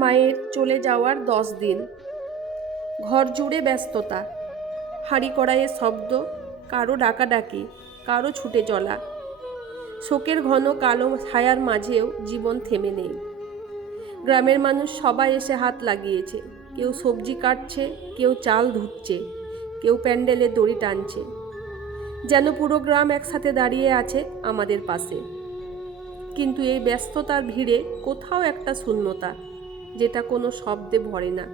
মায়ের চলে যাওয়ার 10 দিন। ঘর জুড়ে ব্যস্ততা, হাঁড়ি কড়াইয়ের শব্দ, কারো ডাকাডাকি, কারো ছুটে চলা। শোকের ঘন কালো ছায়ার মাঝেও জীবন থেমে নেই। গ্রামের মানুষ সবাই এসে হাত লাগিয়েছে। কেউ সবজি কাটছে, কেউ চাল ধুচ্ছে, কেউ প্যান্ডেলের দড়ি টানছে। যেন পুরো গ্রাম একসাথে দাঁড়িয়ে আছে আমাদের পাশে। কিন্তু এই ব্যস্ততার ভিড়ে কোথাও একটা শূন্যতা, যেটা কোনো শব্দে ভরে না।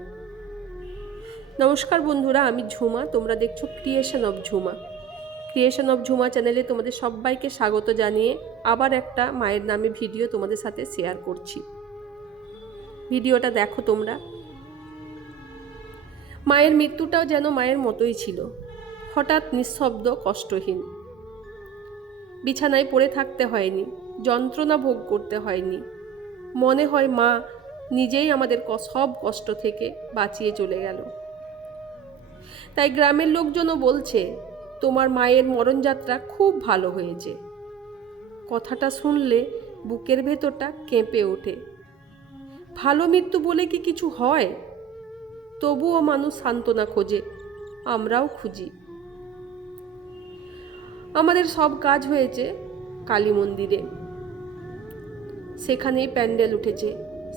নমস্কার বন্ধুরা, আমি ঝুমা। তোমরা দেখছো creation of Jhuma. Creation of Jhuma চ্যানেলে তোমাদের সবাইকে স্বাগত জানিয়ে আবার একটা মায়ের নামে ভিডিও তোমাদের সাথে শেয়ার করছি। ভিডিওটা দেখো তোমরা। মায়ের মৃত্যুটাও যেন মায়ের মতোই ছিল, হঠাৎ, নিঃশব্দ, কষ্টহীন। বিছানায় পড়ে থাকতে হয়নি, যন্ত্রণা ভোগ করতে হয়নি। মনে হয় মা নিজেই আমাদের সব কষ্ট থেকে বাঁচিয়ে চলে গেল। তাই গ্রামের লোকজনও বলছে, তোমার মায়ের মরণযাত্রা খুব ভালো হয়েছে। কথাটা শুনলে বুকের ভেতরটা কেঁপে ওঠে। ভালো মৃত্যু বলে কি কিছু হয়? তবুও মানুষ সান্ত্বনা খোঁজে, আমরাও খুঁজি। আমাদের সব কাজ হয়েছে কালী মন্দিরে। সেখানেই প্যান্ডেল উঠেছে,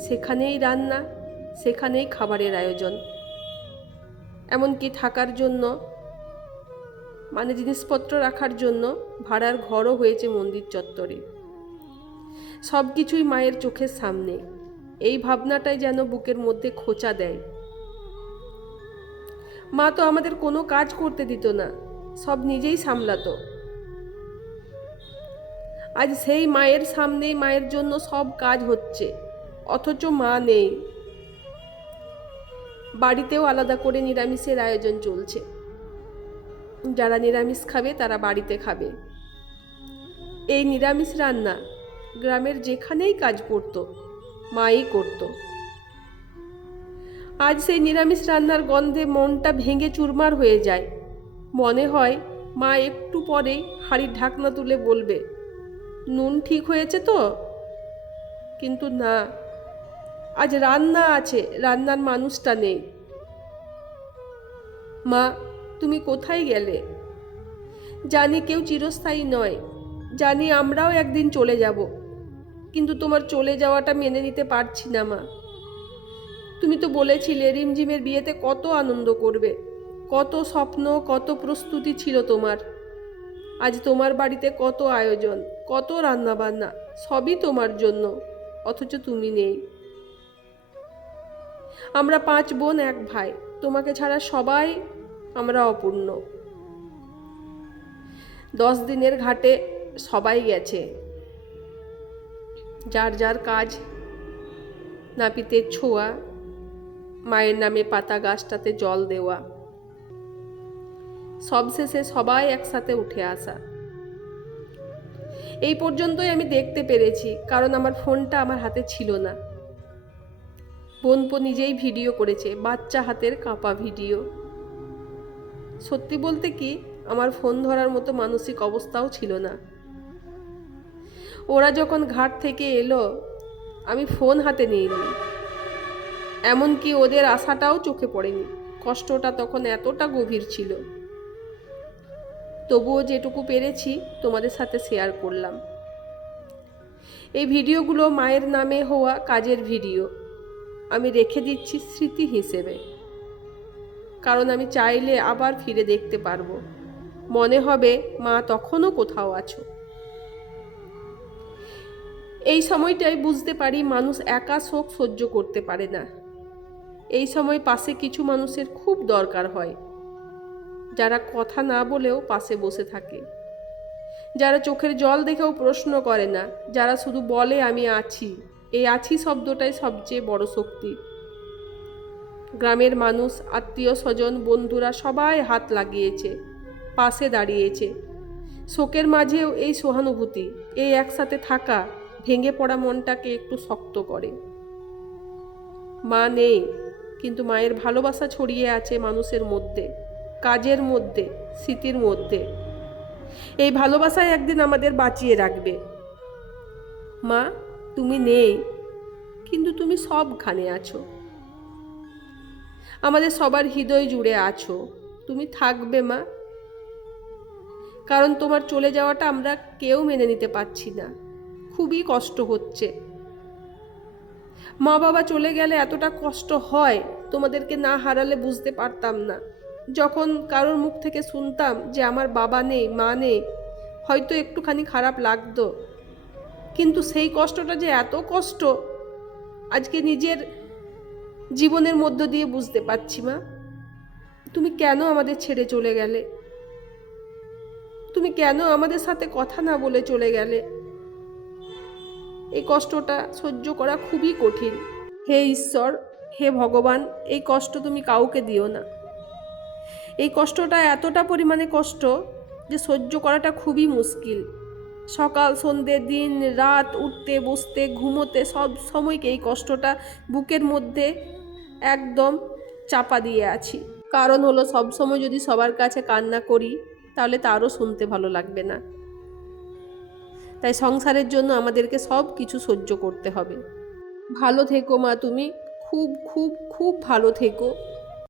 সেখানেই রান্না, সেখানেই খাবারের আয়োজন। এমনকি থাকার জন্য জিনিসপত্র রাখার জন্য ভাড়ার ঘরও হয়েছে মন্দির চত্বরে। সব কিছুই মায়ের চোখের সামনে। এই ভাবনাটাই যেন বুকের মধ্যে খোঁচা দেয়। মা তো আমাদের কোনো কাজ করতে দিত না, সব নিজেই সামলাতো। আজ সেই মায়ের সামনেই মায়ের জন্য সব কাজ হচ্ছে, অথচ মা নেই। বাড়িতেও আলাদা করে নিরামিষের আয়োজন চলছে। যারা নিরামিষ খাবে তারা বাড়িতে খাবে। এই নিরামিষ রান্না গ্রামের যেখানেই কাজ পড়তো মাই করত। আজ সেই নিরামিষ রান্নার গন্ধে মনটা ভেঙে চুরমার হয়ে যায়। মনে হয় মা একটু পরেই হাঁড়ির ঢাকনা তুলে বলবে, নুন ঠিক হয়েছে তো? কিন্তু না, আজ রান্না আছে, রান্নার মানুষটা নেই। মা, তুমি কোথায় গেলে? জানি কেউ চিরস্থায়ী নয়, জানি আমরাও একদিন চলে যাব, কিন্তু তোমার চলে যাওয়াটা মেনে নিতে পারছি না মা। তুমি তো বলেছিলে রিমঝিমের বিয়েতে কত আনন্দ করবে, কত স্বপ্ন, কত প্রস্তুতি ছিল তোমার। আজ তোমার বাড়িতে কত আয়োজন, কত রান্নাবান্না, সবই তোমার জন্য, অথচ তুমি নেই। আমরা 5 বোন 1 ভাই, তোমাকে ছাড়া সবাই আমরা অপূর্ণ। 10 দিনের ঘাটে সবাই গেছে, যার যার কাজ। নাপিতের ছোঁয়া, মায়ের নামে পাতা গাছটাতে জল দেওয়া, সবশেষে সবাই একসাথে উঠে আসা। এই পর্যন্তই আমি দেখতে পেরেছি, কারণ আমার ফোনটা আমার হাতে ছিল না। বোনপো নিজেই ভিডিও করেছে, বাচ্চা হাতের কাঁপা ভিডিও। সত্যি বলতে কি, আমার ফোন ধরার মতো মানসিক অবস্থাও ছিল না। ওরা যখন ঘাট থেকে এলো, আমি ফোন হাতে নিইনি, এমনকি ওদের আশাটাও চোখে পড়েনি। কষ্টটা তখন এতটা গভীর ছিল। তবুও যেটুকু পেরেছি তোমাদের সাথে শেয়ার করলাম। এই ভিডিওগুলো মায়ের নামে হওয়া কাজের ভিডিও আমি রেখে দিচ্ছি স্মৃতি হিসেবে, কারণ আমি চাইলে আবার ফিরে দেখতে পারবো। মনে হবে মা তখনও কোথাও আছো। এই সময়টাই বুঝতে পারি মানুষ একা শোক সহ্য করতে পারে না। এই সময় পাশে কিছু মানুষের খুব দরকার হয়, যারা কথা না বলেও পাশে বসে থাকে, যারা চোখের জল দেখেও প্রশ্ন করে না, যারা শুধু বলে আমি আছি। এই আছি শব্দটাই সবচেয়ে বড় শক্তি। গ্রামের মানুষ, আত্মীয় স্বজন, বন্ধুরা সবাই হাত লাগিয়েছে, পাশে দাঁড়িয়েছে। শোকের মাঝেও এই সহানুভূতি, এই একসাথে থাকা ভেঙে পড়া মনটাকে একটু শক্ত করে। মা নেই, কিন্তু মায়ের ভালোবাসা ছড়িয়ে আছে মানুষের মধ্যে, কাজের মধ্যে, স্মৃতির মধ্যে। এই ভালোবাসায় একদিন আমাদের বাঁচিয়ে রাখবে। মা, তুমি নেই, কিন্তু তুমি সবখানে আছো, আমাদের সবার হৃদয় জুড়ে আছো। তুমি থাকবে মা, কারণ তোমার চলে যাওয়াটা আমরা কেউ মেনে নিতে পারছি না, খুবই কষ্ট হচ্ছে। মা বাবা চলে গেলে এতটা কষ্ট হয়, তোমাদেরকে না হারালে বুঝতে পারতাম না। যখন কারোর মুখ থেকে শুনতাম যে আমার বাবা নেই, মা নেই, হয়তো একটুখানি খারাপ লাগতো, কিন্তু সেই কষ্টটা যে এত কষ্ট আজকে নিজের জীবনের মধ্য দিয়ে বুঝতে পারছি। মা, তুমি কেন আমাদের ছেড়ে চলে গেলে? তুমি কেন আমাদের সাথে কথা না বলে চলে গেলে? এই কষ্টটা সহ্য করা খুবই কঠিন। হে ঈশ্বর, হে ভগবান, এই কষ্ট তুমি কাউকে দিও না। এই কষ্টটা এতটা পরিমাণে কষ্ট যে সহ্য করাটা খুবই মুশকিল। সকাল সন্ধে দিন রাত, উঠতে বসতে ঘুমোতে সব সময়কে এই কষ্টটা বুকের মধ্যে একদম চাপা দিয়ে আছি। কারণ হলো, সবসময় যদি সবার কাছে কান্না করি তাহলে তারও শুনতে ভালো লাগবে না। তাই সংসারের জন্য আমাদেরকে সব কিছু সহ্য করতে হবে। ভালো থেকো মা, তুমি খুব খুব খুব ভালো থেকো।